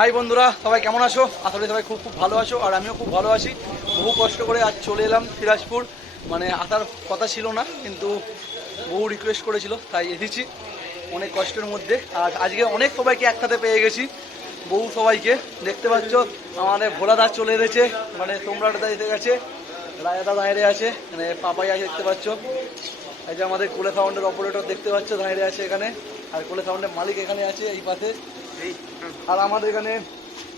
High বন্ধুরা, সবাই কেমন আছো? আসলে সবাই খুব খুব ভালো আছো, আর আমিও খুব ভালো আছি। বহু কষ্ট করে আজ চলে এলাম সিরাজপুর মানে আসার কথা ছিল না, কিন্তু বহু রিকোয়েস্ট করেছিল, তাই এসেছি অনেক কষ্টের মধ্যে। আর আজকে অনেক সবাইকে একসাথে পেয়ে গেছি। বহু সবাইকে। দেখতে পাচ্ছ, আমাদের ভোলাদা চলে এসেছে। মানে তোমরাটা এসে গেছে। রায়াদা দাঁড়িয়ে আছে মানে পাপাই আছে দেখতে পাচ্ছ। এই যে আমাদের কোলে সাউন্ডের অপারেটর দেখতে পাচ্ছ, দাঁড়িয়ে আছে এখানে। আর কোলে সাউন্ডের মালিক এখানে আছে, এই পাশে। আর আমাদের এখানে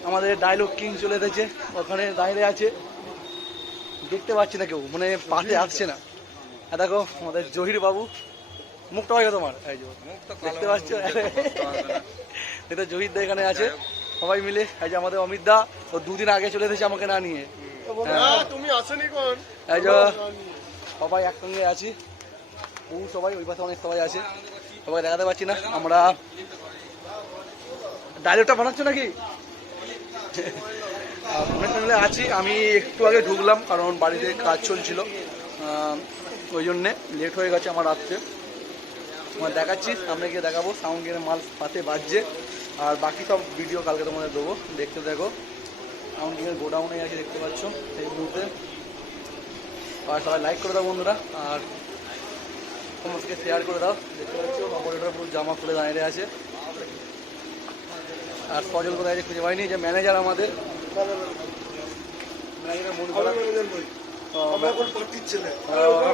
আমাদের ডায়লগ কিং চলে এসেছে ওখানে দাঁড়িয়ে আছে। দেখতে পাচ্ছি না কেউ মানে পাশে আসছে না। দেখো আমাদের জহির বাবু মুখটা হয় তোমার। দেখতে পাচ্ছ? এটা জহির দা এখানে আছে সবাই মিলে। এই যে আমাদের অমিত দা ও দুদিন আগে চলে এসেছে আমাকে না নিয়ে। তুমি আসনি কোন এই যে সবাই একসঙ্গে আছি। ও সবাই ওই পাশে অনেক সবাই আছে। সবাই দেখাতে পাচ্ছি না। আমরা ডায়লগটা বানাচ্ছ নাকি? টোনে আছি। আমি একটু আগে ঢুকলাম, কারণ বাড়িতে কাজ চলছিল। ওই জন্যে লেট হয়ে গেছে আমার রাত্রে। তোমার দেখাচ্ছি, সামনে গিয়ে দেখাবো। সাউন্ড গিয়ে মাল পাতে বাজছে। আর বাকি সব ভিডিও কালকে তোমাদের দেবো। দেখতে দেখো। সাউন্ড গিয়ে গোডাউনে আছে, দেখতে পাচ্ছ এই মুহূর্তে। আর সবাই লাইক করে দাও বন্ধুরা। আর সমস্তকে শেয়ার করে দাও। দেখতে পাচ্ছ অপারেটর পুরো জামা খুলে দাঁড়িয়ে আছে। আর সজল কোথায় আছে খুঁজে পাইনি যে ম্যানেজার আমাদের। মন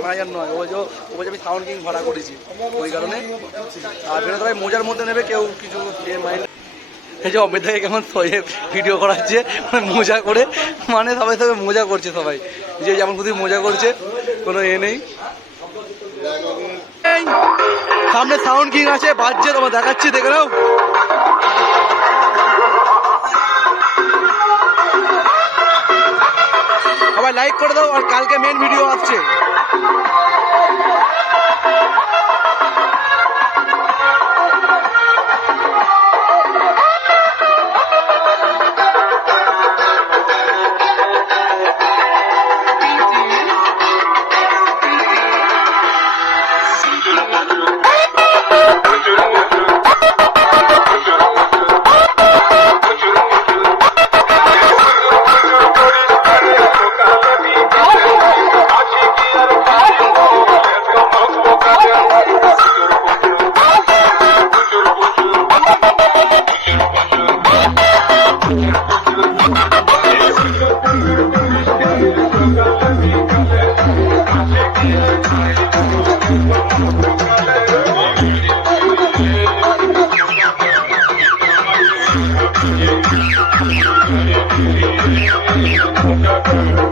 ম্যানেজার নয়। ও যে ও যে আমি সাউন্ড কিং ভাড়া করেছি। ওই কারণে। আর বেরোতে ভাই মোজার মধ্যে নেবে কেউ কিছু মাইন্ড এই যে অমিত ভাই কেমন সয়ে ভিডিও করাচ্ছে মানে মজা করে। মানে সবাই সবাই মজা করছে সবাই। যে যেমন খুবই মজা করছে কোনো এ নেই। এই, সামনে সাউন্ড কিং আছে বাজছে তোমার দেখাচ্ছি দেখে নাও। সবাই লাইক করে দাও আর কালকে মেন ভিডিও আসছে।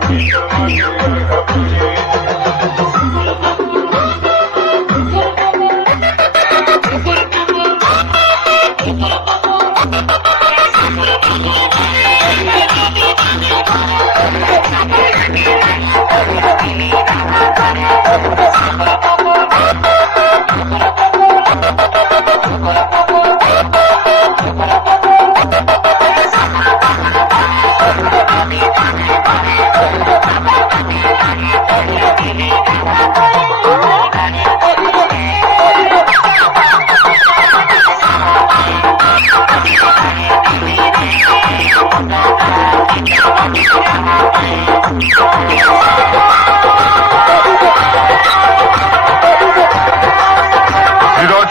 Peace, peace, peace.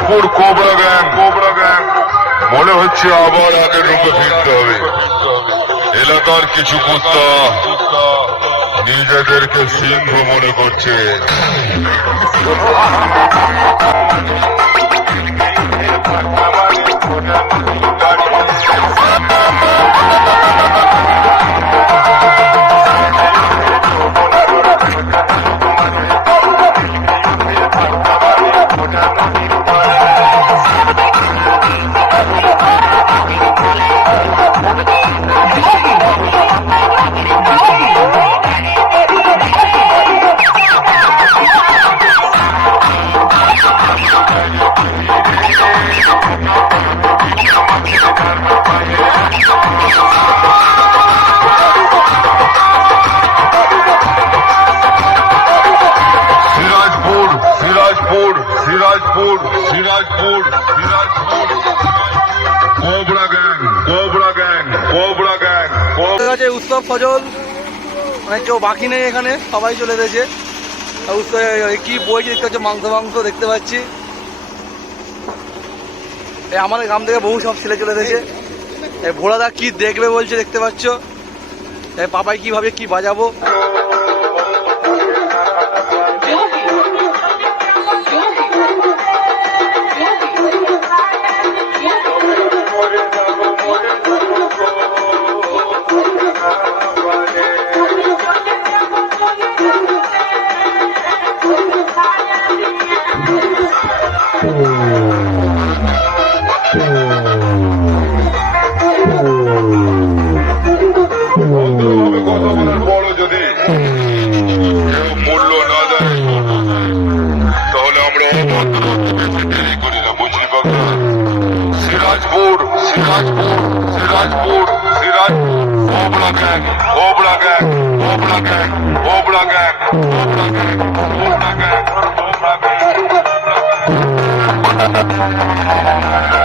Dinajpur cobra gang. Cobra gang মনে হচ্ছে আবার আগের রূপে ফিরতে হবে। এলাকার কিছু কুত্তা নিজেদেরকে সিংহ মনে করছে। গেছে উৎসব, ফজল। মানে কেউ বাকি নেই এখানে, সবাই চলে এসেছে। উৎসব- কি বই দেখতে পাচ্ছ, মাংস মাংস দেখতে পাচ্ছি। আমাদের গ্রাম থেকে বহু সব ছেলে চলে এই ভোলাদা কি দেখবে বলছে দেখতে পাচ্ছ। পাপাই কীভাবে কি বাজাবো। Sirajpur, Sirajpur, Sirajpur, Obla gang, Obla gang, Obla gang, Obla gang, Obla gang, Obla gang, Obla gang.